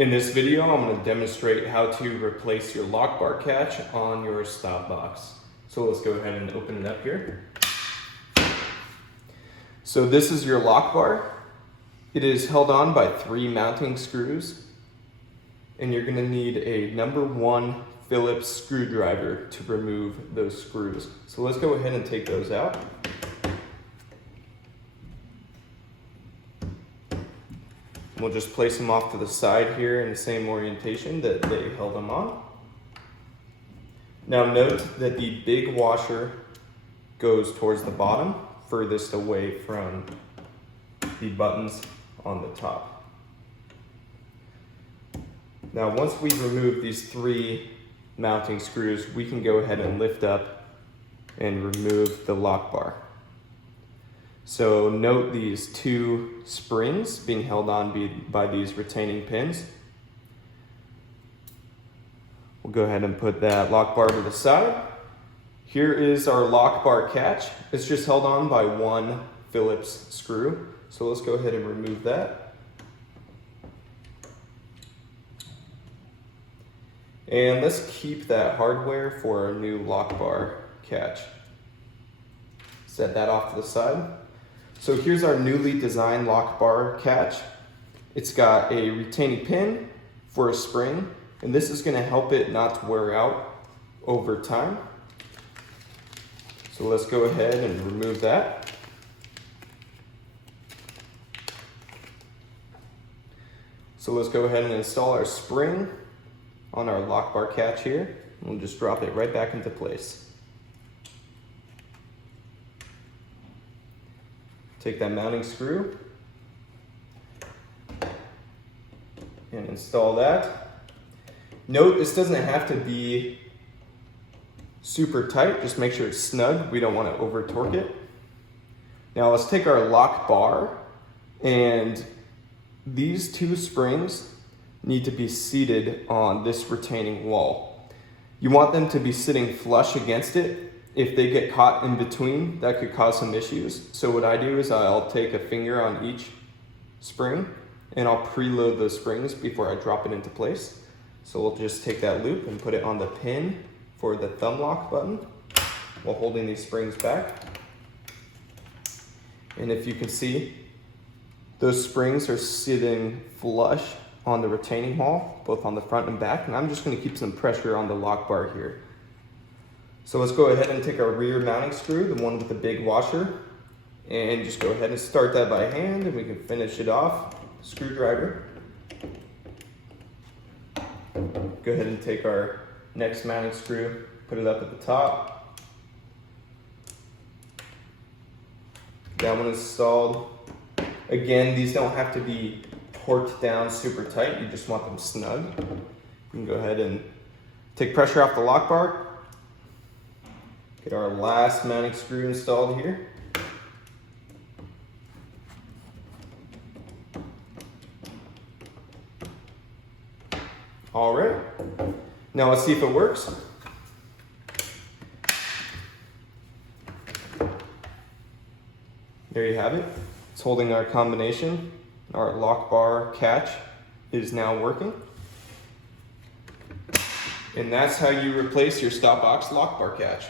In this video, I'm going to demonstrate how to replace your Lockbar catch on your StopBox. So let's go ahead and open it up here. So this is your Lockbar. It is held on by 3 mounting screws, and you're going to need a #1 Phillips screwdriver to remove those screws. So let's go ahead and take those out. We'll just place them off to the side here in the same orientation that they held them on. Now note that the big washer goes towards the bottom, furthest away from the buttons on the top. Now once we remove these 3 mounting screws, we can go ahead and lift up and remove the lock bar. So note these 2 springs being held on by these retaining pins. We'll go ahead and put that lock bar to the side. Here is our lock bar catch. It's just held on by 1 Phillips screw. So let's go ahead and remove that. And let's keep that hardware for our new lock bar catch. Set that off to the side. So here's our newly designed lock bar catch. It's got a retaining pin for a spring, and this is going to help it not to wear out over time. So let's go ahead and remove that. So let's go ahead and install our spring on our lock bar catch here. We'll just drop it right back into place. Take that mounting screw and install that. Note this doesn't have to be super tight, just make sure it's snug. We don't want to over torque it. Now let's take our lock bar, and these 2 springs need to be seated on this retaining wall. You want them to be sitting flush against it. If they get caught in between, that could cause some issues. So what I do is I'll take a finger on each spring and I'll preload those springs before I drop it into place. So we'll just take that loop and put it on the pin for the thumb lock button while holding these springs back. And if you can see, those springs are sitting flush on the retaining wall, both on the front and back, and I'm just going to keep some pressure on the lock bar here. So let's go ahead and take our rear mounting screw, the one with the big washer, and just go ahead and start that by hand, and we can finish it off. Screwdriver. Go ahead and take our next mounting screw, put it up at the top. That one installed. Again, these don't have to be torqued down super tight, you just want them snug. You can go ahead and take pressure off the lock bar. Get our last mounting screw installed here. All right, now let's see if it works. There you have it. It's holding our combination. Our lock bar catch is now working. And that's how you replace your StopBox lock bar catch.